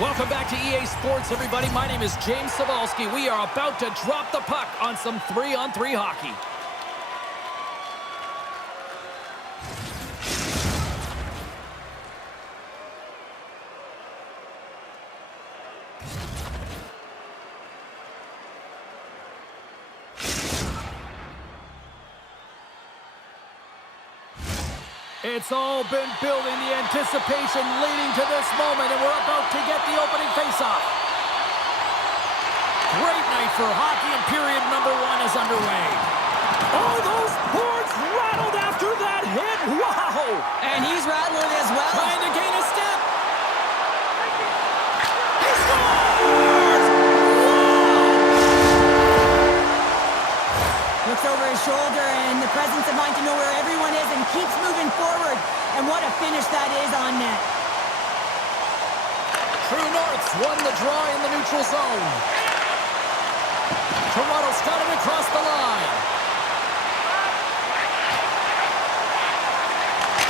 Welcome back to EA Sports, everybody. My name is James Cebulski. We are about to drop the puck on some 3-on-3 hockey. It's all been building, the anticipation leading to this moment, and we're about to get the opening faceoff. Great night for hockey, and period number 1 is underway. Oh, those boards rattled after that hit. Wow! And he's rattling as well. Trying to gain a step. He scores! Wow! Looks over his shoulder and the presence of mind to know where everyone is and keeps moving forward. And what a finish that is on net. True North's won the draw in the neutral zone. Toronto's got it across the line.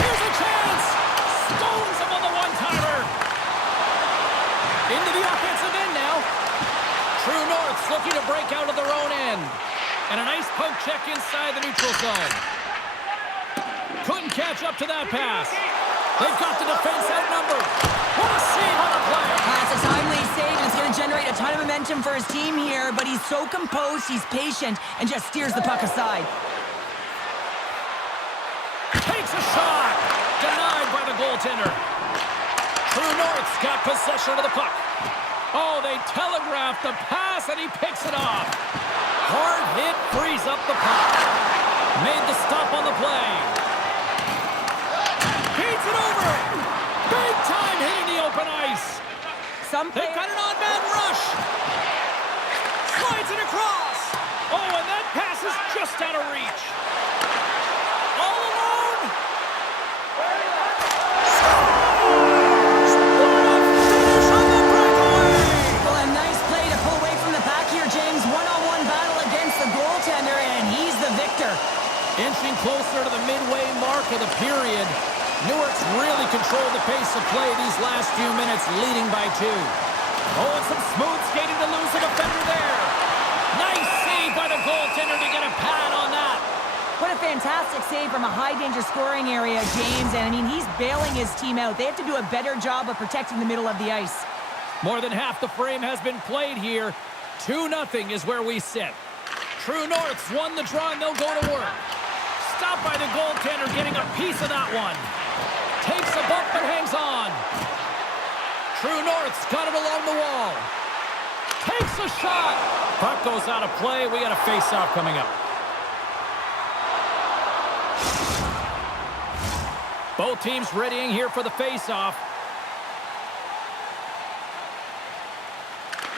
Here's a chance. Stones him on the one-timer. Into the offensive end now. True North's looking to break out of their own end. And a nice poke check inside the neutral zone. Couldn't catch up to that pass. They've got the defense outnumbered. What a save on the play. That's a timely save, and it's going to generate a ton of momentum for his team here, but he's so composed, he's patient, and just steers the puck aside. Takes a shot. Denied by the goaltender. True North's got possession of the puck. Oh, they telegraphed the pass, and he picks it off. Hard hit frees up the puck. Made the stop on the play. Beats it over. Big time hit in the open ice. They've got an on-man rush. Slides it across. Oh, and that pass is just out of reach. All alone. Scores! What a finish on the breakaway. Well, a nice play to pull away from the pack here, James. One-on-one battle against the goaltender, and he's the victor. Inching closer to the midway mark of the period. Newark's really controlled the pace of play these last few minutes, leading by 2. Oh, and some smooth skating to lose a defender there. Nice save by the goaltender to get a pad on that. What a fantastic save from a high-danger scoring area, James. And, I mean, he's bailing his team out. They have to do a better job of protecting the middle of the ice. More than half the frame has been played here. 2-0 is where we sit. True North's won the draw, and they'll go to work. Stopped by the goaltender, getting a piece of that one. Takes a bump and hangs on. True North's got it along the wall. Takes a shot. Puck goes out of play. We got a face-off coming up. Both teams readying here for the face-off.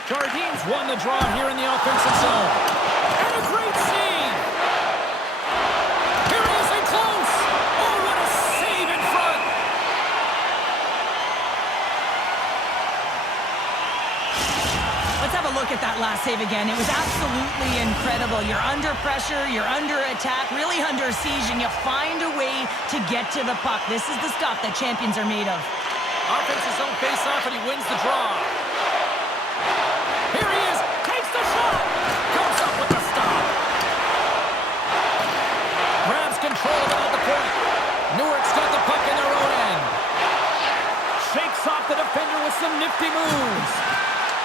Jardines won the draw here in the offensive zone. And a great save. Here he is in close. Oh, what a save in front. Let's have a look at that last save again. It was absolutely incredible. You're under pressure, you're under attack, really under siege, and you find a way to get to the puck. This is the stuff that champions are made of. Offensive zone face-off, and he wins the draw. Here he is. Takes the shot. Comes up with the stop. Grabs control of it at the point. Newark's got the puck in their own end. Shakes off the defender with some nifty moves.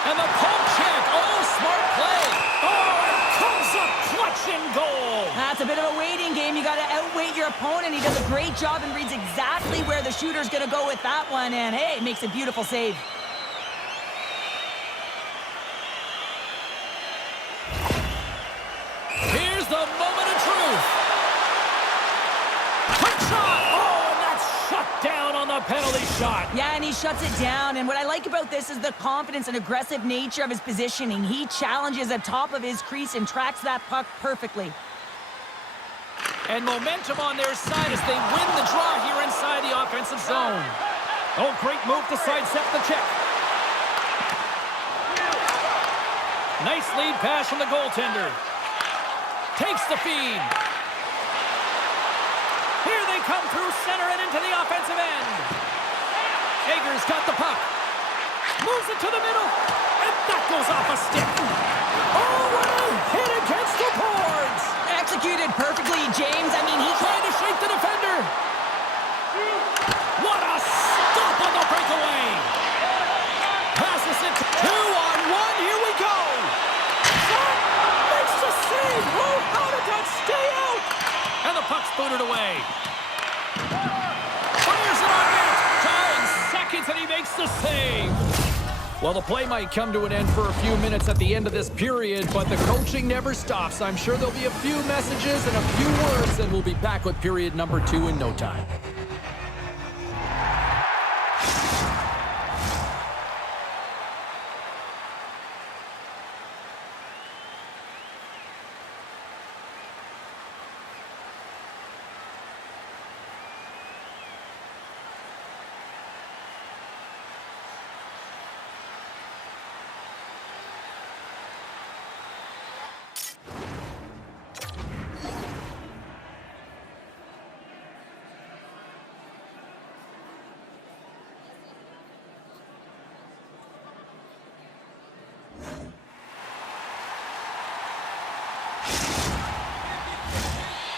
And the pump check. Oh, smart play. Oh, it comes up clutch in goal. That's a bit of a waiting game. You got to outweight your opponent. He does a great job and reads exactly where the shooter's going to go with that one. And, hey, makes a beautiful save. Here's the moment of truth. Quick shot. Oh, and that's shut down on the penalty shot. Yeah, and he shuts it down. And what I like about this is the confidence and aggressive nature of his positioning. He challenges the top of his crease and tracks that puck perfectly. And momentum on their side as they win the draw here inside the offensive zone. Oh, great move to sidestep the check. Nice lead pass from the goaltender. Takes the feed. Here they come through center and into the offensive end. Hager's got the puck. Moves it to the middle. And that goes off a stick. Oh, what a hit against the boards. Executed perfectly, James. I mean, he Trying to shake the defender. What a stop on the breakaway. Passes it. 2-on-1. Here we go. Shot. Makes the save. Oh, how did that stay out? And the puck's booted away. Fires it on net. Tying seconds, and he makes the save. Well, the play might come to an end for a few minutes at the end of this period, but the coaching never stops. I'm sure there'll be a few messages and a few words, and we'll be back with period number 2 in no time.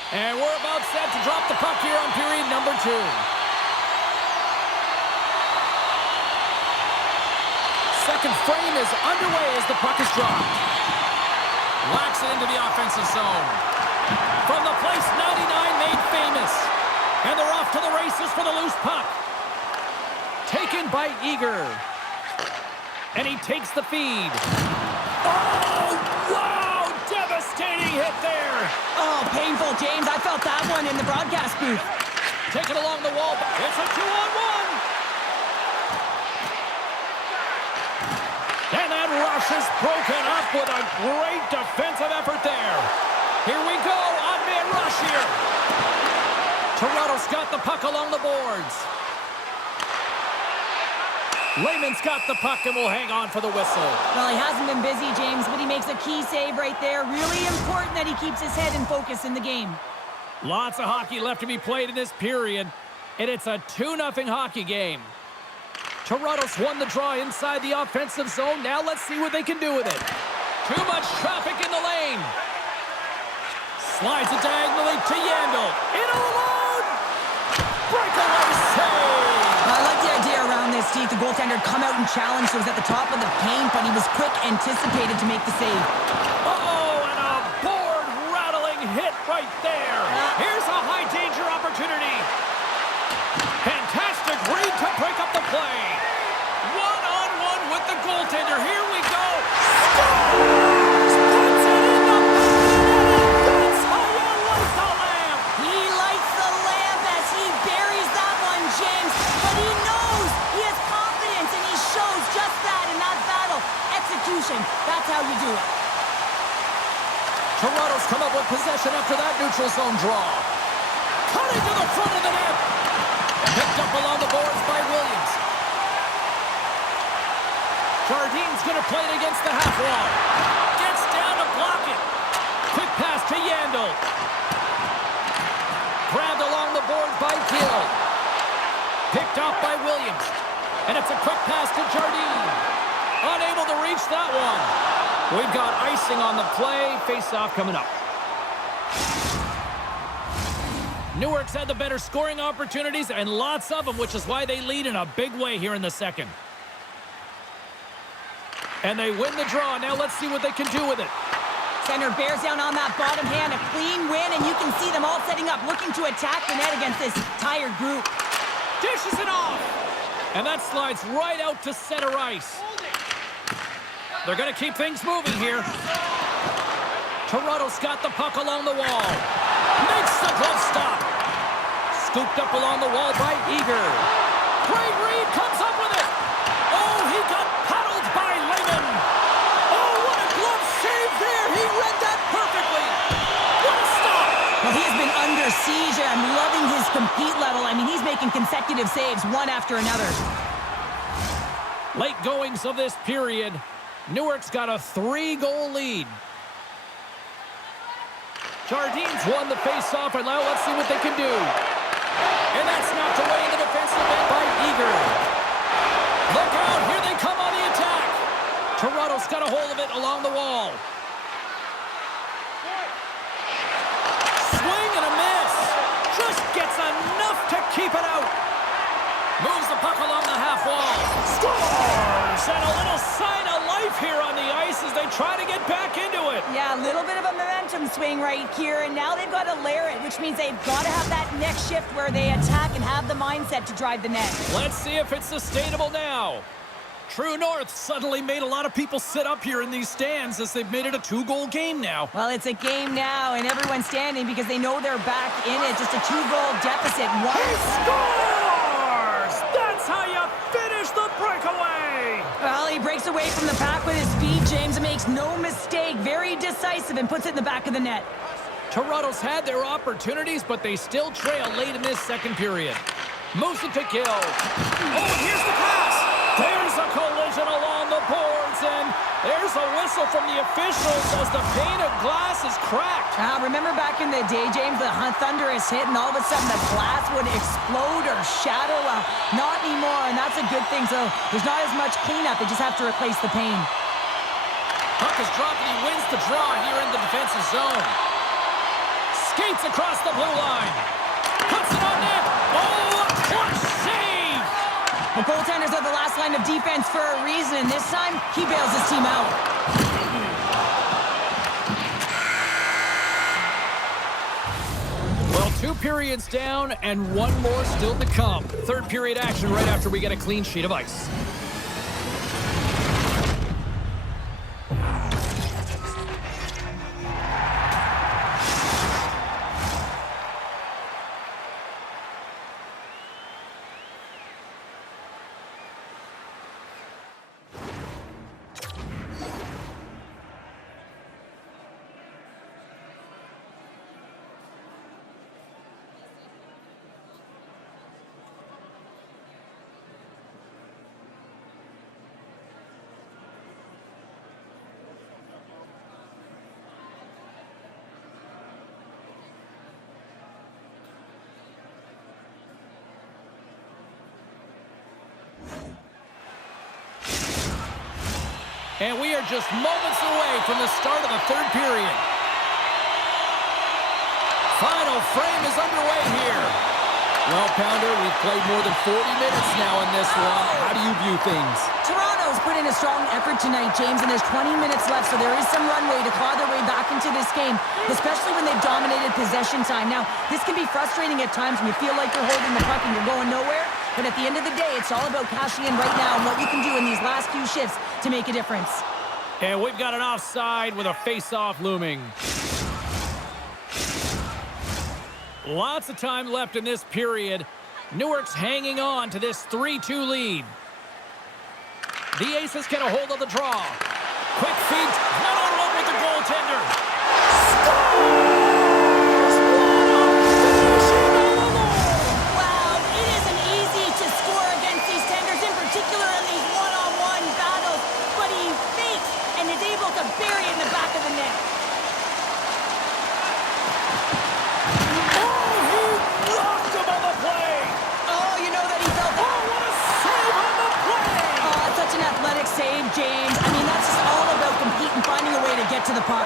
And we're about set to drop the puck here on period number 2. Second frame is underway as the puck is dropped. Locks it into the offensive zone. From the place 99 made famous. And they're off to the races for the loose puck. Taken by Eager. And he takes the feed. Oh, wow! Devastating hit there. Oh, painful, James. I felt that one in the broadcast booth. Taken along the wall. It's a 2-on-1. And that rush is broken up with a great defensive effort there. Here we go. Odd-man rush here. Toronto's got the puck along the boards. Layman's got the puck and will hang on for the whistle. Well, he hasn't been busy, James, but he makes a key save right there. Really important that he keeps his head in focus in the game. Lots of hockey left to be played in this period, and it's a 2-0 hockey game. Toronto's won the draw inside the offensive zone. Now let's see what they can do with it. Too much traffic in the lane. Slides it diagonally to Yandel. In alone! Breakaway save! I like the idea around this, Steve. The goaltender come out and challenge, so he was at the top of the paint, but he was quick, anticipated to make the save. Oh, and a board-rattling hit right there. Here's a high-danger opportunity. Fantastic read to break up the play. One-on-one with the goaltender. Here we go. Scores! Puts it in the net. That's how you light the lamp. He lights the lamp as he buries that one, James. But he knows he has confidence, and he shows just that in that battle. Execution. That's how you do it. Toronto's come up with possession after that neutral zone draw. Cutting to the front of the net. Picked up along the boards by Williams. Jardine's going to play it against the half wall. Gets down to block it. Quick pass to Yandel. Grabbed along the boards by Gill. Picked off by Williams. And it's a quick pass to Jardine. Unable to reach that one. We've got icing on the play. Face-off coming up. Newark's had the better scoring opportunities, and lots of them, which is why they lead in a big way here in the second. And they win the draw. Now let's see what they can do with it. Center bears down on that bottom hand. A clean win, and you can see them all setting up, looking to attack the net against this tired group. Dishes it off. And that slides right out to center ice. They're going to keep things moving here. Toronto's got the puck along the wall. Makes the glove stop. Scooped up along the wall by Eager. Great read, comes up with it. Oh, he got paddled by Layman. Oh, what a glove save there. He read that perfectly. What a stop. Well, he has been under siege, and I'm loving his compete level. I mean, he's making consecutive saves, one after another. Late goings of this period. Newark's got a 3-goal lead. Jardine's won the face-off, and now let's see what they can do. And that's knocked away in the defensive end by Eager. Look out, here they come on the attack. Toronto's got a hold of it along the wall. Swing and a miss. Just gets enough to keep it out. Moves the puck along the half wall. Scores! And a little sign of life here on the ice as they try to get back into it. Yeah, a little bit of a momentum swing right here, and now they've got to layer it, which means they've got to have that next shift where they attack and have the mindset to drive the net. Let's see if it's sustainable now. True North suddenly made a lot of people sit up here in these stands as they've made it a 2-goal game now. Well, it's a game now, and everyone's standing because they know they're back in it. Just a 2-goal deficit. He scores! That's how you finish the breakaway! Well, he breaks away from the pack with his speed, James, and makes no mistake. Very decisive and puts it in the back of the net. Toronto's had their opportunities, but they still trail late in this second period. Moves it to Gill. Oh, here's the pass! There's a collision along the boards, and there's a whistle from the officials as the pane of glass is cracked. Remember back in the day, James, the thunderous hit, and all of a sudden the glass would explode or shatter? Well, not anymore, and that's a good thing. So there's not as much cleanup. They just have to replace the pane. Puck is dropped, and he wins the draw here in the defensive zone. Skates across the blue line. Puts it on net. Oh, a clutch save! The goaltenders are the last line of defense for a reason, and this time, he bails his team out. Well, 2 periods down and 1 more still to come. Third period action right after we get a clean sheet of ice. And we are just moments away from the start of the third period. Final frame is underway here. Well, Pounder, we've played more than 40 minutes now in this one. How do you view things? Toronto's put in a strong effort tonight, James, and there's 20 minutes left, so there is some runway to claw their way back into this game, especially when they've dominated possession time. Now, this can be frustrating at times when you feel like you're holding the puck and you're going nowhere, but at the end of the day, it's all about cashing in right now and what you can do in these last few shifts to make a difference. And we've got an offside with a face-off looming. Lots of time left in this period. Newark's hanging on to this 3-2 lead. The Aces get a hold of the draw. Quick feet, one-on-one with the goaltender. Scores! Wow, it isn't easy to score against these tenders, in particular in these one-on-one battles, but he fakes and is able to bury it in the back of the net. Save, James. I mean, that's just all about competing, finding a way to get to the puck.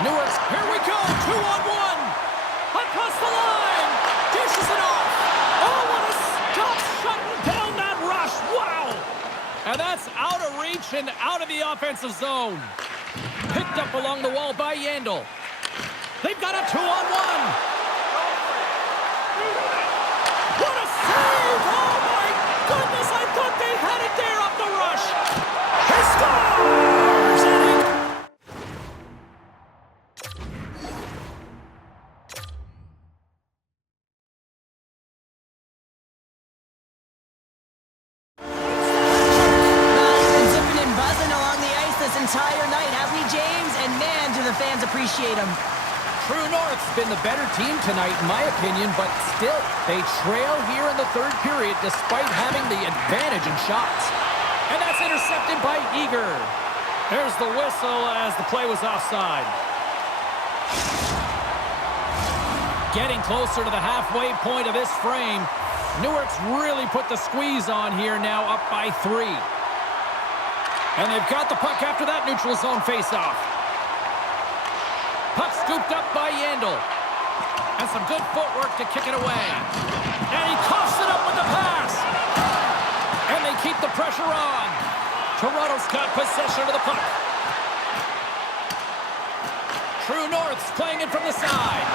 Newark's, here we go, 2-on-1. Across the line. Dishes it off. Oh, what a stop, shutting down that rush. Wow. And that's out of reach and out of the offensive zone. Picked up along the wall by Yandel. They've got a 2-on-1. What a save. Oh, my goodness. I thought they had it there off the rush. He scores! Been zipping and buzzing along the ice this entire night, have we, James? And man, do the fans appreciate him. True North's been the better team tonight, in my opinion, but still, they trail here in the third period despite having the advantage in shots. And that's intercepted by Eager. There's the whistle as the play was offside. Getting closer to the halfway point of this frame. Newark's really put the squeeze on here, now up by 3. And they've got the puck after that neutral zone faceoff. Puck scooped up by Yandel. And some good footwork to kick it away. And he coughs it up with the pass. And they keep the pressure on. Toronto's got possession of the puck. True North's playing it from the side.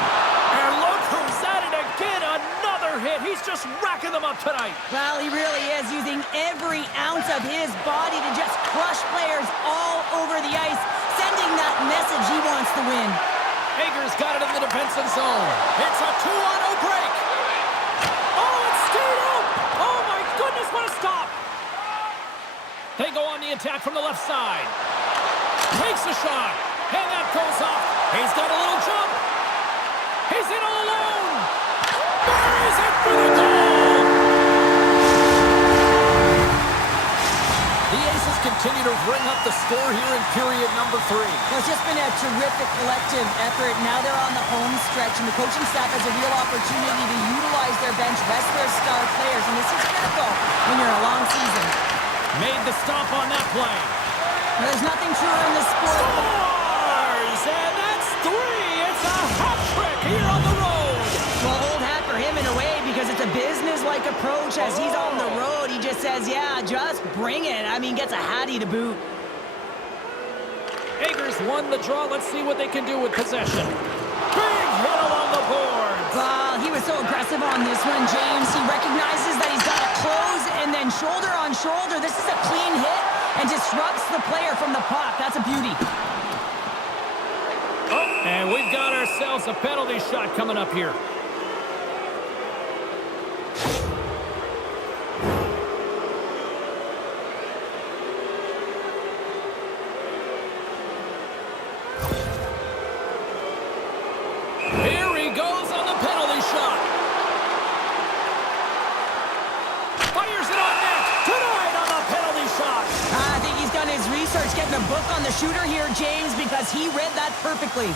And look who's at it again. Another hit. He's just racking them up tonight. Well, he really is using every ounce of his body to just crush players all over the ice, sending that message he wants to win. Hager's got it in the defensive zone. It's a 2-on-0 break. Oh, it's stayed out. Oh, my goodness, what a stop. They go on the attack from the left side. Takes a shot. And that goes off. He's got a little jump. He's in all alone. Buries it for the goal. The Aces continue to bring up the score here in period number 3. Well, it's just been a terrific collective effort. Now they're on the home stretch, and the coaching staff has a real opportunity to utilize their bench, rest their star players, and this is critical when you're in a long season. Made the stop on that play. Well, there's nothing truer in this sport. Scores! And that's 3! It's a hat trick here on the road! Well, old hat for him in a way, because it's a business-like approach. As he's on the road, he just says, yeah, just bring it. I mean, gets a hattie to boot. Akers won the draw. Let's see what they can do with possession. Big hit along the boards. Well, he was so aggressive on this one, James. He recognizes that he's got to close, and then shoulder on shoulder. This is a clean hit and disrupts the player from the puck. That's a beauty. Oh, and we've got ourselves a penalty shot coming up here. Here he goes on the penalty shot. Fires it on net. Denied on the penalty shot. I think he's done his research, getting a book on the shooter here, James, because he read that perfectly.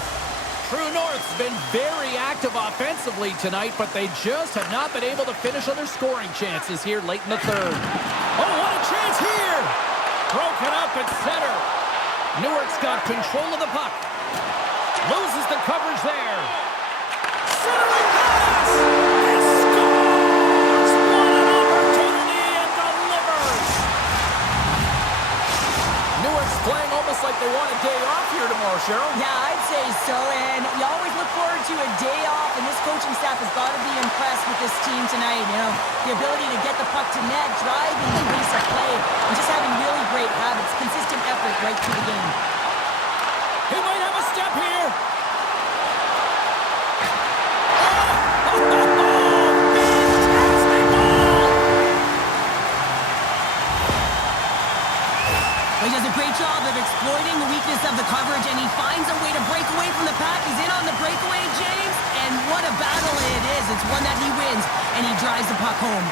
True North's been very active offensively tonight, but they just have not been able to finish on their scoring chances here late in the third. Oh, what a chance here! Broken up at center. Newark's got control of the puck. Loses the coverage there. Centering pass! He scores! What an opportunity and delivers! Newark's playing almost like they want a day off here tomorrow, Cheryl. Yeah, I'd say so, and you always look forward to a day off, and this coaching staff has got to be impressed with this team tonight. You know, the ability to get the puck to net, driving the pace of play, and just having really great habits, consistent effort right through the game. He might have a step here. He does a great job of exploiting the weakness of the coverage, and he finds a way to break away from the pack. He's in on the breakaway, James, and what a battle it is. It's one that he wins, and he drives the puck home.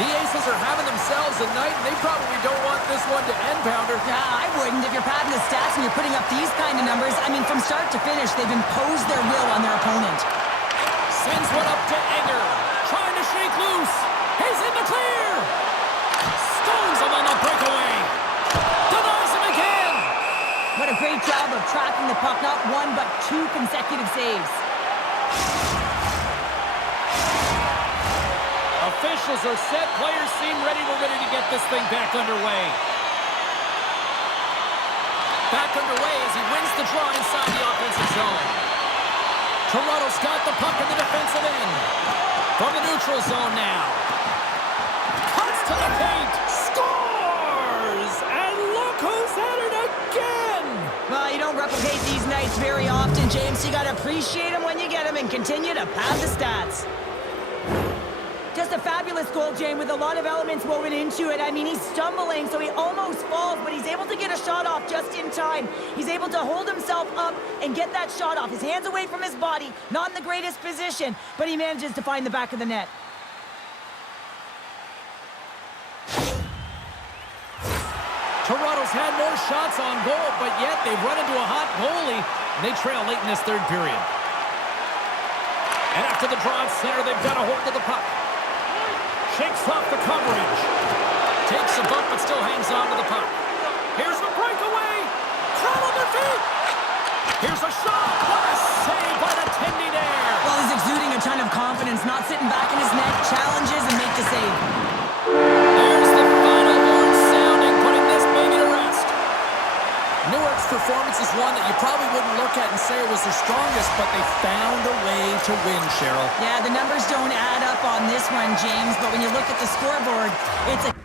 The Aces are having themselves a night, and they probably don't want this one to end, Pounder. Yeah, I wouldn't. If you're padding the stats and you're putting up these kind of numbers, I mean, from start to finish, they've imposed their will on their opponent. Sends one up to Enger. Trying to shake loose. He's in the clear. Stones him on the breakaway. Denies him again. What a great job of tracking the puck. Not one, but 2 consecutive saves. Officials are set. Players seem ready. We're ready to get this thing back underway. Back underway as he wins the draw inside the offensive zone. Toronto's got the puck in the defensive end. From the neutral zone now. Cuts to the paint. Scores! And look who's at it again! Well, you don't replicate these nights very often, James. You got to appreciate them when you get them and continue to pad the stats. Just a fabulous goal, James, with a lot of elements woven into it. I mean, he's stumbling, so he almost falls, but he's able to get a shot off just in time. He's able to hold himself up and get that shot off. His hands away from his body, not in the greatest position, but he manages to find the back of the net. Toronto's had more shots on goal, but yet they've run into a hot goalie, and they trail late in this third period. And after the draw at center, they've got a hold of the puck. Shakes off the coverage. Takes a bump but still hangs on to the puck. Here's the breakaway. Crawl on their feet. Here's a shot. What a save by the Tendy there. Well, he's exuding a ton of confidence, not sitting back in his net, challenges and make the save. There's the final horn sounding, putting this baby to rest. Newark's performance is one that you probably wouldn't look at and say it was their strongest, but they found a way to win, Cheryl. Yeah, the numbers don't add up on this one, James, but when you look at the scoreboard, it's a